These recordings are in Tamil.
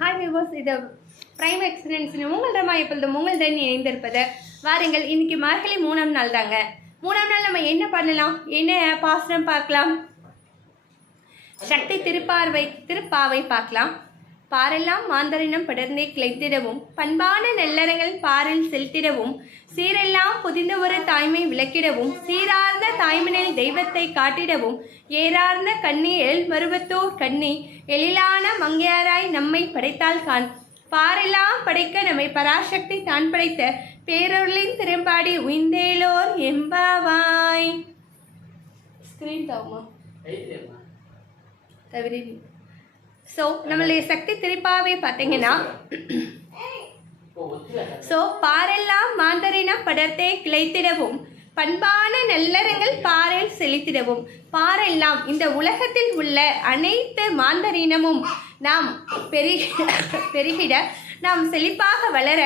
ஹாய் வியூவர்ஸ், இது பிரைம் எக்ஸலன்ஸ் உங்கள்டமா எப்பொழுதும் உங்களுடன் இணைந்திருப்பது. வாருங்கள், இன்னைக்கு மார்கழி 3ஆம் நாள் தாங்க. 3ஆம் நாள் நம்ம என்ன பண்ணலாம், என்ன பாசனம் பார்க்கலாம், சக்தி திருப்பாவை பார்க்கலாம். பாரெல்லாம் மாந்தரினம் படர்ந்தே கிளைத்திடவும், பண்பான நெல்லறங்கள் பாரில் செலுத்திடவும், சீரெல்லாம் புதிந்த ஒரு தாய்மை விளக்கிடவும், சீரார்ந்த தாய்மனில் தெய்வத்தை காட்டிடவும், ஏறார்ந்த கண்ணி எழில் மருவத்தோர் கண்ணி எழிலான மங்கையாராய் நம்மை படைத்தால் கான். பாரெல்லாம் படைக்க நம்மை பராசக்தி தான் படைத்த பேரொருளின் திறம்பாடி உய்ந்தேலோர் எம்பாவாய். ஸ்கிரீன் தாவுமா தவிர. ஸோ நம்மளுடைய சக்தி திருப்பாவை பார்த்தீங்கன்னா, ஸோ பாரெல்லாம் மாந்தரினம் படர்த்தே கிளைத்திடவும், பண்பான நல்லறங்கள் பாரில் செலுத்திடவும். பாரெல்லாம் இந்த உலகத்தில் உள்ள அனைத்து மாந்தரினமும் நாம் பெருகிட, நாம் செழிப்பாக வளர,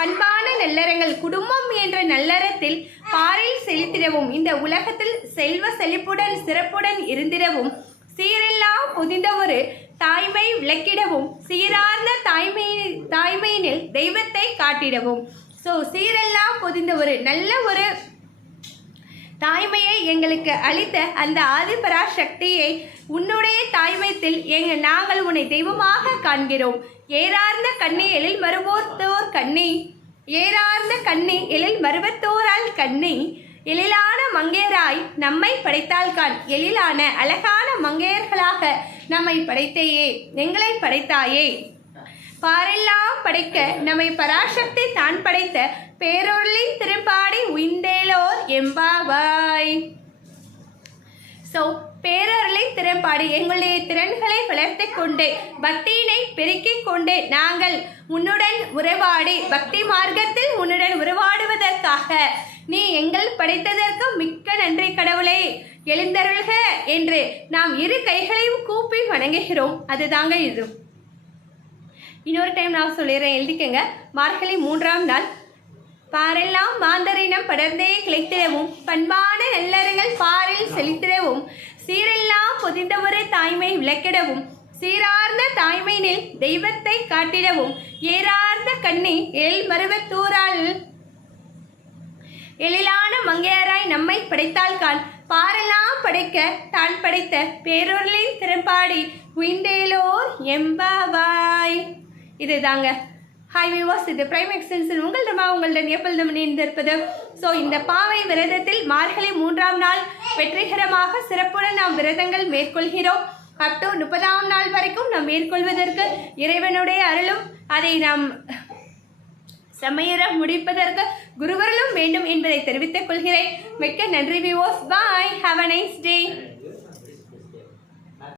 பண்பான நல்லறங்கள் குடும்பம் என்ற நல்லறத்தில் பாரில் செலுத்திடவும், இந்த உலகத்தில் செல்வ செழிப்புடன் சிறப்புடன் இருந்திடவும், சீரெல்லாம் புதிந்த ஒரு தாய்மை விளக்கிடவும், சீரார்ந்த தாய்மையினில் தெய்வத்தை காட்டிடவும். ஸோ சீரெல்லாம் புதிந்த ஒரு நல்ல ஒரு தாய்மையை எங்களுக்கு அளித்த அந்த ஆதிபராசக்தியை உன்னுடைய தாய்மைத்தில் நாங்கள் உன்னை தெய்வமாக காண்கிறோம். ஏறார்ந்த கண்ணி எழில் மருவத்தோர் கண்ணி, ஏறார்ந்த கண்ணி எழில் மருவத்தோரால் கண்ணி எழிலான மங்கையராய் நம்மை படைத்தால் கான். எழிலான அழகான மங்கையர்களாக நம்மை படைத்தையே, எங்களை படைத்தாயே. பாரெல்லாம் படைக்க நம்மை பராசக்தி தான் படைத்த பேரொருளின் திருப்பாடி உய்ந்தேலோர் எம்பாவாய். ஸோ பேரொருளின் திறம்பாடி, எங்களுடைய திறன்களை வளர்த்து கொண்டு பக்தியினை பெருக்கிக் கொண்டு நாங்கள் உன்னுடன் உறவாடி பக்தி மார்க்கத்தில் உன்னுடன் உறவாடுவதற்காக நீ எங்கள் படைத்ததற்கு மிக்க நன்றி கடவுளே, எழுந்தருள்க என்று நாம் இரு கைகளையும் கூப்பி வணங்குகிறோம். அதுதாங்க இது. இன்னொரு டைம் நான் சொல்லிடுறேன், எழுதிக்கங்க. மார்கழி 3ஆம் நாள். பாரெல்லாம் மாந்தரினம் படர்ந்தே கிளைத்திடவும், பண்பான நல்லறங்கள் பாரில் செலுத்திடவும், சீரெல்லாம் பொதிந்த ஒரு தாய்மை விளக்கிடவும், சீரார்ந்த தாய்மையினில் தெய்வத்தை காட்டிடவும், ஏறார்ந்த கண்ணி எழில் மருவத்தூரால் எழிலான மங்கையராய் நம்மை படைத்தால் கான். பாரெல்லாம் படைக்க தான் படைத்த பேரொருளின் திறம்பாடி உய்ந்தேலோர் எம்பாவாய். இதுதாங்க. ஹாய் வியூவர்ஸ், இது பிரைம் எக்ஸ்டென்ஷன் உங்களுடன் எப்பொழுதும் இணைந்திருப்பது. ஸோ இந்த பாவை விரதத்தில் மார்கழி 3ஆம் நாள் வெற்றிகரமாக சிறப்புடன் நாம் விரதங்கள் மேற்கொள்கிறோம். அப் டு 30ஆம் நாள் வரைக்கும் நாம் மேற்கொள்வதற்கு இறைவனுடைய அருளும், அதை நாம் சமையற முடிப்பதற்கு குருவருளும் வேண்டும் என்பதை தெரிவித்துக் கொள்கிறேன். மிக்க நன்றி viewers. Bye. Have a nice day.